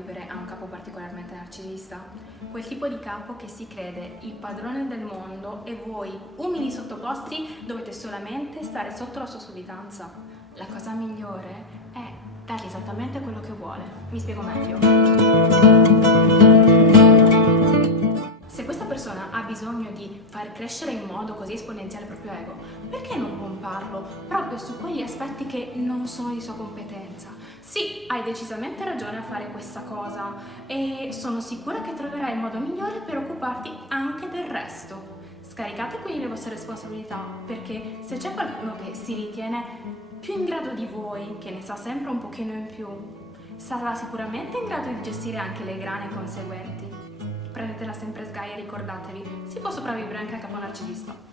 sopravvivere a un capo particolarmente narcisista? Quel tipo di capo che si crede il padrone del mondo e voi, umili sottoposti, dovete solamente stare sotto la sua sudditanza. La cosa migliore è dargli esattamente quello che vuole. Mi spiego meglio. Se questa persona ha bisogno di far crescere in modo così esponenziale il proprio ego, perché non pomparlo proprio su quegli aspetti che non sono di sua competenza? Sì, hai decisamente ragione a fare questa cosa e sono sicura che troverai il modo migliore per occuparti anche del resto. Scaricate quindi le vostre responsabilità, perché se c'è qualcuno che si ritiene più in grado di voi, che ne sa sempre un pochino in più, sarà sicuramente in grado di gestire anche le grane conseguenti. Prendetela sempre sgaia e ricordatevi, si può sopravvivere anche al capo narcisista.